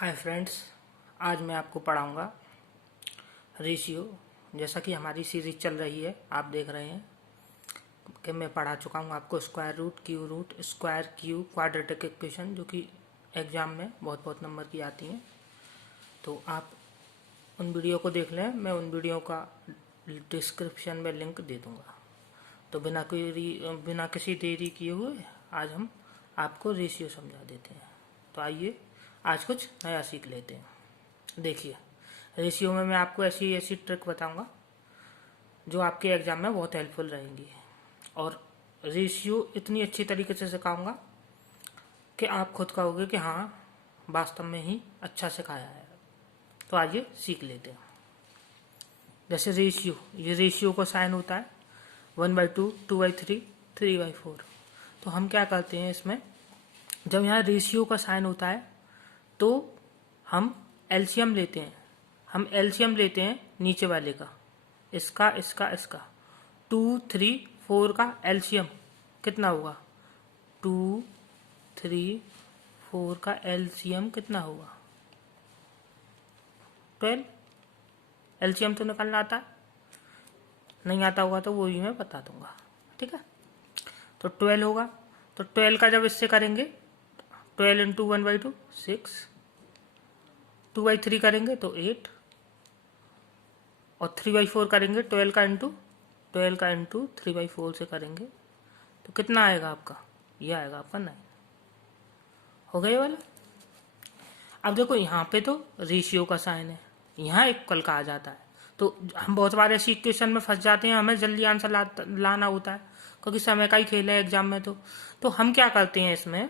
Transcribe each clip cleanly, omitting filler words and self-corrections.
Hi friends, आज मैं आपको पढ़ाऊंगा रेशियो। जैसा कि हमारी सीरीज चल रही है, आप देख रहे हैं कि मैं पढ़ा चुका हूं आपको square root, square cube, quadratic equation, जो कि एग्ज़ाम में बहुत बहुत नंबर की आती हैं। तो आप उन वीडियो को देख लें, मैं उन वीडियो का डिस्क्रिप्शन में लिंक दे दूँगा। तो बिना किसी देरी किए हुए आज हम आपको रेशियो समझा देते हैं। तो आइए आज कुछ नया सीख लेते हैं। देखिए, रेशियो में मैं आपको ऐसी ऐसी ट्रिक बताऊंगा जो आपके एग्जाम में बहुत हेल्पफुल रहेंगी, और रेशियो इतनी अच्छी तरीके से सिखाऊंगा कि आप खुद कहोगे कि हाँ, वास्तव में ही अच्छा सिखाया है। तो आइए सीख लेते हैं। जैसे रेशियो, ये रेशियो का साइन होता है 1/2, 2/3, 3/4। तो हम क्या करते हैं इसमें, जब यहाँ रेशियो का साइन होता है तो हम एलसीएम लेते हैं। हम एलसीएम लेते हैं नीचे वाले का, इसका इसका इसका। 2, 3, 4 का एलसीएम कितना होगा? 2, 3, 4 का एलसीएम कितना होगा? 12। एलसीएम तो निकालना आता है? नहीं आता होगा तो वो ही मैं बता दूंगा, ठीक है। तो 12 होगा। तो 12 का जब इससे करेंगे, 12 इंटू 1/2 6, 2/3 करेंगे तो 8, और 3/4 करेंगे 12 का इंटू 3/4 से करेंगे तो कितना आएगा आपका? ये आएगा आपका 9। हो गया ये वाला। अब देखो, यहाँ पे तो रेशियो का साइन है, यहाँ इक्वल का आ जाता है। तो हम बहुत बार ऐसी इक्वेशन में फंस जाते हैं, हमें जल्दी आंसर लाना होता है क्योंकि समय का ही खेल है एग्जाम में। तो हम क्या करते हैं इसमें,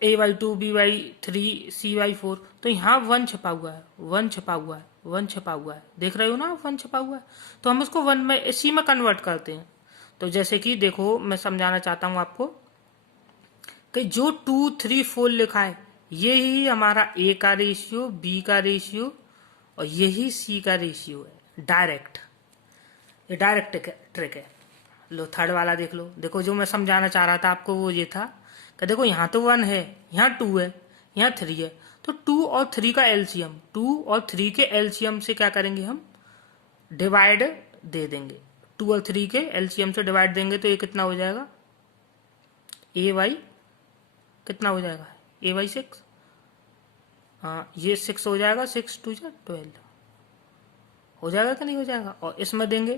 a/2, b/3, c/4। तो यहाँ 1 छपा हुआ है, 1 छपा हुआ है, 1 छपा हुआ है, देख रहे हो ना, 1 छपा हुआ है। तो हम इसको 1 में, इसी में कन्वर्ट करते हैं। तो जैसे कि देखो, मैं समझाना चाहता हूँ आपको कि जो 2, 3, 4 लिखा है, ये ही हमारा a का रेशियो, b का रेशियो और यही c का रेशियो है। डायरेक्ट, ये डायरेक्ट ट्रिक है। लो थर्ड वाला देख लो। देखो, जो मैं समझाना चाह रहा था आपको वो ये था कि देखो, यहाँ तो 1 है, यहाँ 2 है, यहाँ 3 है। तो 2 और 3 का एलसीएम, 2 और 3 के एलसीएम से क्या करेंगे, हम डिवाइड दे देंगे। 2 और 3 के एलसीएम से डिवाइड देंगे तो ये कितना हो जाएगा? a/, कितना हो जाएगा? a/6। हाँ, ये 6 हो जाएगा, 6 2 12 हो जाएगा कि नहीं हो जाएगा? और इसमें देंगे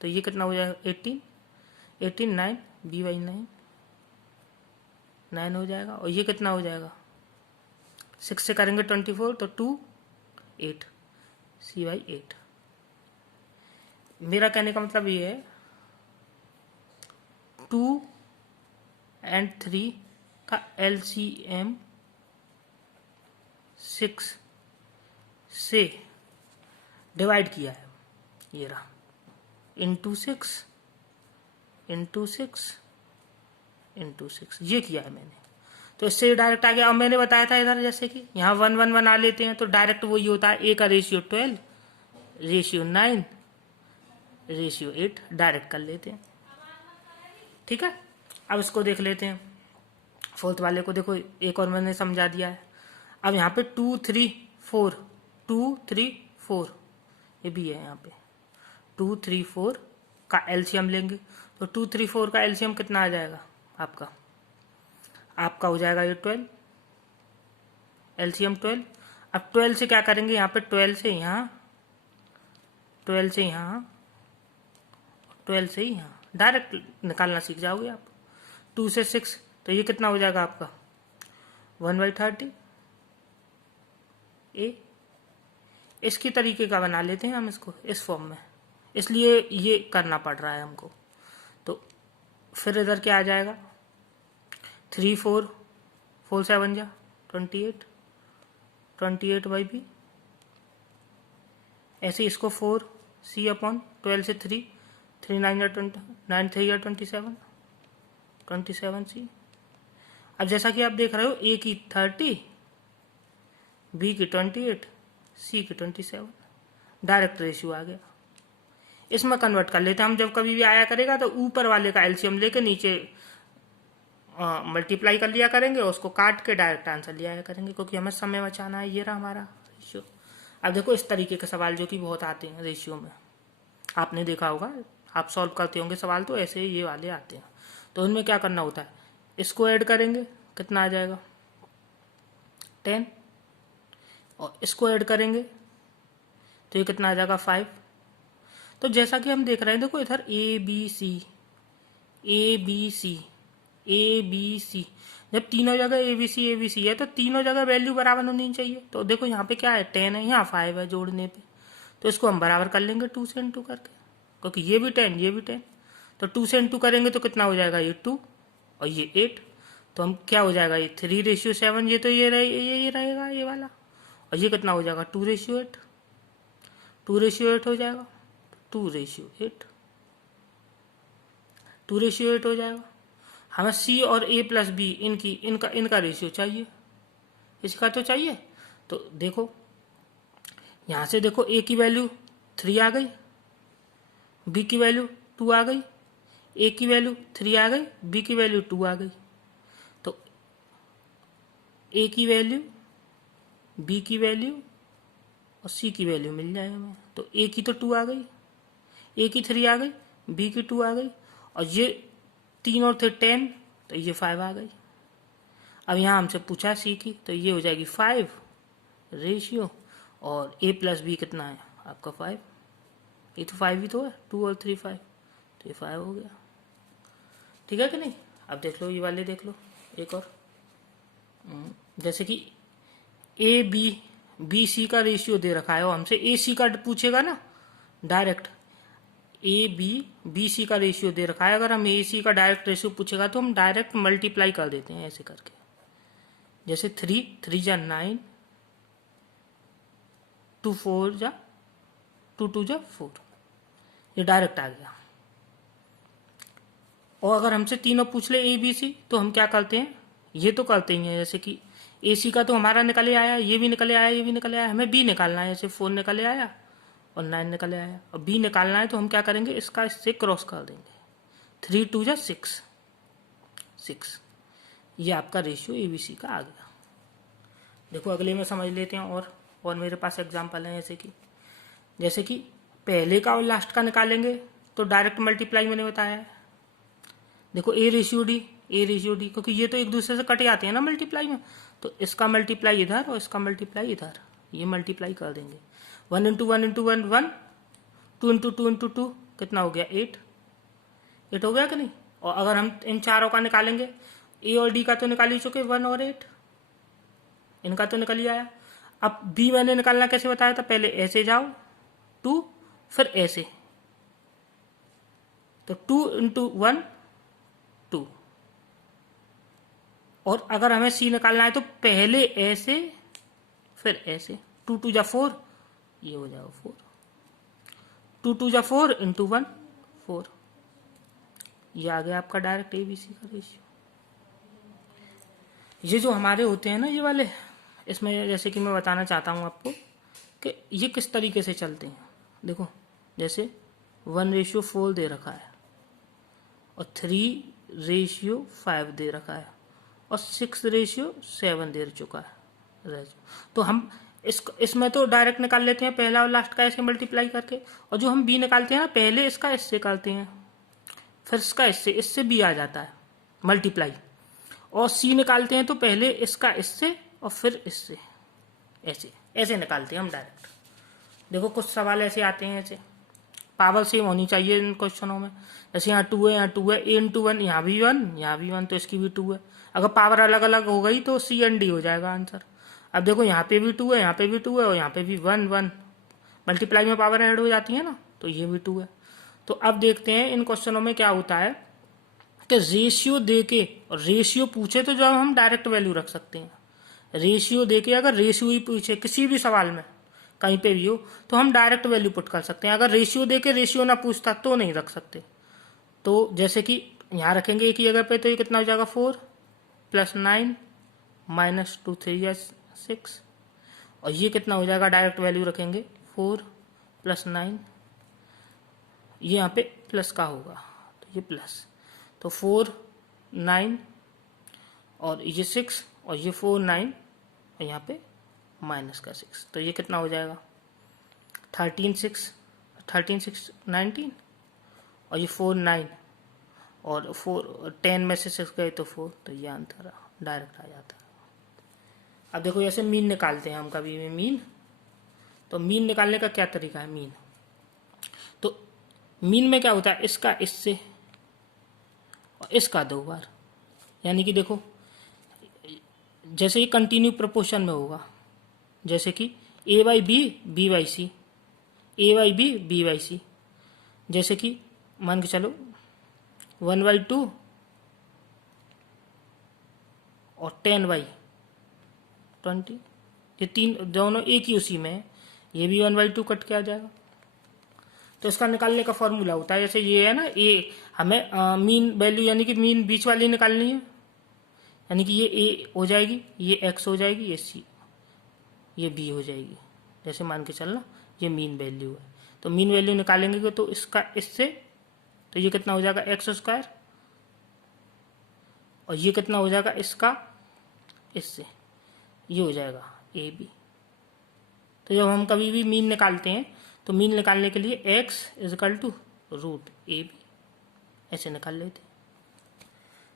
तो ये कितना हो जाएगा? 18, 9, b/9, 9 हो जाएगा। और ये कितना हो जाएगा? 6 से करेंगे 24 तो 2, 8, c/8। मेरा कहने का मतलब ये है, 2 और 3 का एलसीएम 6 से डिवाइड किया है, ये रहा, इंटू 6 इंटू 6 इंटू 6, ये किया है मैंने। तो इससे डायरेक्ट आ गया। अब मैंने बताया था इधर, जैसे कि यहाँ 1 1 बना लेते हैं तो डायरेक्ट वही होता है, a का रेशियो 12, रेशियो 9, रेशियो 8, डायरेक्ट कर लेते हैं, ठीक है। अब इसको देख लेते हैं, फोर्थ वाले को। देखो, एक और मैंने समझा दिया है। अब यहाँ पे 2, 3, 4, 2, 3, 4 ये भी है यहाँ पे। 2, 3, 4 का एलसीएम लेंगे तो 2, 3, 4 का एलसीएम कितना आ जाएगा आपका? आपका हो जाएगा ये 12, एलसीएम 12। अब 12 से क्या करेंगे, यहाँ पे 12 से यहाँ, 12 से यहाँ, 12 से ही यहाँ, डायरेक्ट निकालना सीख जाओगे आप। 2 से 6 तो ये कितना हो जाएगा आपका? 1/30 ए। इसकी तरीके का बना लेते हैं हम इसको इस फॉर्म में, इसलिए ये करना पड़ रहा है हमको। तो फिर इधर क्या आ जाएगा? 3, 4, 4 7 जा 28, 28/b। ऐसे इसको 4 c/12 से 3, 3 9 या 20, 9 3 या 27, 27c। अब जैसा कि आप देख रहे हो, a की 30, b की 28, c की 27, डायरेक्ट रेशियो आ गया। इसमें कन्वर्ट कर लेते हैं हम। जब कभी भी आया करेगा तो ऊपर वाले का एलसीएम लेके नीचे मल्टीप्लाई कर लिया करेंगे, उसको काट के डायरेक्ट आंसर लिया करेंगे, क्योंकि हमें समय बचाना है। ये रहा हमारा रेशियो। अब देखो इस तरीके के सवाल जो कि बहुत आते हैं रेशियो में, आपने देखा होगा, आप सॉल्व करते होंगे सवाल तो ऐसे ये वाले आते हैं। तो उनमें क्या करना होता है, इसको ऐड करेंगे, कितना आ जाएगा 10, और इसको ऐड करेंगे तो ये कितना आ जाएगा 5। तो जैसा कि हम देख रहे हैं, देखो इधर A B C A B C A B C, जब तीनों जगह ए बी सी है तो तीनों जगह वैल्यू बराबर होनी चाहिए। तो देखो यहाँ पे क्या है 10 है, यहाँ 5 है जोड़ने पे, तो इसको हम बराबर कर लेंगे 2 से इंटू करके, क्योंकि ये भी 10 ये भी 10। तो 2 से इंटू करेंगे तो कितना हो जाएगा, ये 2 और ये 8। तो हम क्या हो जाएगा, ये 3:7, ये तो ये रहेगा ये वाला, और ये कितना हो जाएगा 2:8, 2:8 हो जाएगा, 2:8, 2:8 हो जाएगा। हमें सी और ए प्लस बी इनका रेशियो चाहिए, इसका तो चाहिए। तो देखो यहाँ से देखो ए की वैल्यू 3 आ गई, बी की वैल्यू 2 आ गई, ए की वैल्यू 3 आ गई, बी की वैल्यू 2 आ गई। तो ए की वैल्यू, बी की वैल्यू और सी की वैल्यू मिल जाएगा हमें। तो ए की तो 2 आ गई, ए की 3 आ गई, बी की 2 आ गई, और ये 3 और थे 10, तो ये 5 आ गई। अब यहाँ हमसे पूछा सी की, तो ये हो जाएगी 5 रेशियो, और ए प्लस बी कितना है आपका 5, ये तो 5 ही तो है, 2 और 3 5, तो ये 5 हो गया। ठीक है कि नहीं। अब देख लो ये वाले देख लो एक और, जैसे कि ए बी सी का रेशियो दे रखा है, और हमसे ए सी का पूछेगा ना डायरेक्ट, ए बी सी का रेशियो दे रखा है, अगर हम ए सी का डायरेक्ट रेशियो पूछेगा तो हम डायरेक्ट मल्टीप्लाई कर देते हैं ऐसे करके, जैसे 3 जा 9, 2 4 जा 2 जा 4, ये डायरेक्ट आ गया। और अगर हमसे तीनों पूछ ले ए बी सी, तो हम क्या करते हैं, ये तो करते ही हैं, जैसे कि ए सी का तो हमारा निकले आया, ये भी निकले आया, ये भी निकले आया, हमें बी निकालना है, जैसे 4 निकले आया और 9 निकले आया, और बी निकालना है तो हम क्या करेंगे, इसका इससे क्रॉस कर देंगे, 3 2 जा 6, ये आपका रेशियो ए बी सी का आ गया। देखो अगले में समझ लेते हैं, और मेरे पास एग्जाम्पल है, जैसे कि पहले का और लास्ट का निकालेंगे तो डायरेक्ट मल्टीप्लाई मैंने बताया है। देखो ए रेशियो डी, क्योंकि ये तो एक दूसरे से कट जाते हैं ना मल्टीप्लाई में, तो इसका मल्टीप्लाई इधर और इसका मल्टीप्लाई इधर, ये मल्टीप्लाई कर देंगे। 1 इंटू 1 इंटू 1 1, 2 इंटू 2 इंटू 2 कितना हो गया 8 हो गया कि नहीं। और अगर हम इन चारों का निकालेंगे, ए और डी का तो निकाल ही चुके, 1 और 8 इनका तो निकल ही आया। अब बी मैंने निकालना कैसे बताया था, पहले ऐसे जाओ 2, फिर ऐसे, तो 2 इंटू 1 2, और अगर हमें सी निकालना है तो पहले ऐसे फिर ऐसे, 2 2 जा 4, ये हो जाएगा 4, 2 2 जा 4 इंटू 1 4, ये आ गया आपका डायरेक्ट एबीसी का रेशियो। ये जो हमारे होते हैं ना ये वाले, इसमें जैसे कि मैं बताना चाहता हूँ आपको कि ये किस तरीके से चलते हैं। देखो जैसे 1:4 दे रखा है, और 3:5 दे रखा है, और 6:7 दे चुका है। तो हम इसमें तो डायरेक्ट निकाल लेते हैं पहला और लास्ट का ऐसे मल्टीप्लाई करके, और जो हम बी निकालते हैं ना, पहले इसका इससे करते हैं, फिर इसका इससे बी आ जाता है मल्टीप्लाई, और सी निकालते हैं तो पहले इसका इससे और फिर इससे, ऐसे ऐसे निकालते हैं हम डायरेक्ट। देखो कुछ सवाल ऐसे आते हैं, ऐसे पावर सेम होनी चाहिए इन क्वेश्चनों में, जैसे यहाँ 2 है, यहाँ 2 है, ए इंटू 1, यहाँ भी 1, यहाँ भी 1, तो इसकी भी 2 है। अगर पावर अलग अलग हो गई तो सी एंड डी हो जाएगा आंसर। अब देखो यहाँ पे भी 2 है, यहाँ पे भी 2 है, और यहाँ पे भी 1 1, मल्टीप्लाई में पावर ऐड हो जाती है ना, तो ये भी 2 है। तो अब देखते हैं इन क्वेश्चनों में क्या होता है कि रेशियो दे के, और रेशियो पूछे तो जो हम डायरेक्ट वैल्यू रख सकते हैं, रेशियो दे के अगर रेशियो ही पूछे किसी भी सवाल में कहीं पे भी हो तो हम डायरेक्ट वैल्यू पुट कर सकते हैं। अगर रेशियो दे के रेशियो ना पूछता तो नहीं रख सकते। तो जैसे कि यहाँ रखेंगे एक ही जगह पे, तो ये कितना हो जाएगा 4 + 9 - 2 3 या 6, और ये कितना हो जाएगा, डायरेक्ट वैल्यू रखेंगे 4 + 9, ये यहाँ पे प्लस का होगा तो ये प्लस, तो 4 9 और ये 6 और ये 4 9 और यहाँ पे माइनस का 6, तो ये कितना हो जाएगा 13 6 19 और ये 4 9 और 4 10 में से 6 गए तो 4, तो ये आंसर डायरेक्ट आ जाता है। अब देखो ऐसे मीन निकालते हैं हम कभी भी मीन, तो मीन निकालने का क्या तरीका है मीन, तो मीन में क्या होता है इसका इससे और इसका 2 बार, यानी कि देखो जैसे ये कंटिन्यू प्रोपोर्शन में होगा, जैसे कि A by B B by C, A by B B by C, जैसे कि मान के चलो 1/2 और 10/20, ये तीन दोनों एक ही उसी में है, ये भी 1/2 कट के आ जाएगा। तो इसका निकालने का फॉर्मूला होता है जैसे ये है ना, ये हमें मीन वैल्यू यानी कि मीन बीच वाली निकालनी है, यानी कि ये ए हो जाएगी, ये एक्स हो जाएगी, ये सी, ये बी हो जाएगी। जैसे मान के चलना ये मीन वैल्यू है, तो मीन वैल्यू निकालेंगे तो इसका इससे, तो ये कितना हो जाएगा एक्स स्क्वायर, और ये कितना हो जाएगा इसका इससे, ये हो जाएगा ए बी। तो जब हम कभी भी मीन निकालते हैं तो मीन निकालने के लिए x equal to root A B ऐसे निकाल लेते हैं।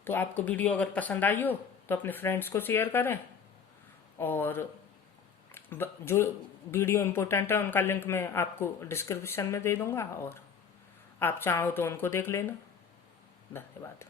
तो आपको वीडियो अगर पसंद आई हो तो अपने फ्रेंड्स को शेयर करें, और जो वीडियो इम्पोर्टेंट है उनका लिंक मैं आपको डिस्क्रिप्शन में दे दूंगा, और आप चाहो तो उनको देख लेना। धन्यवाद।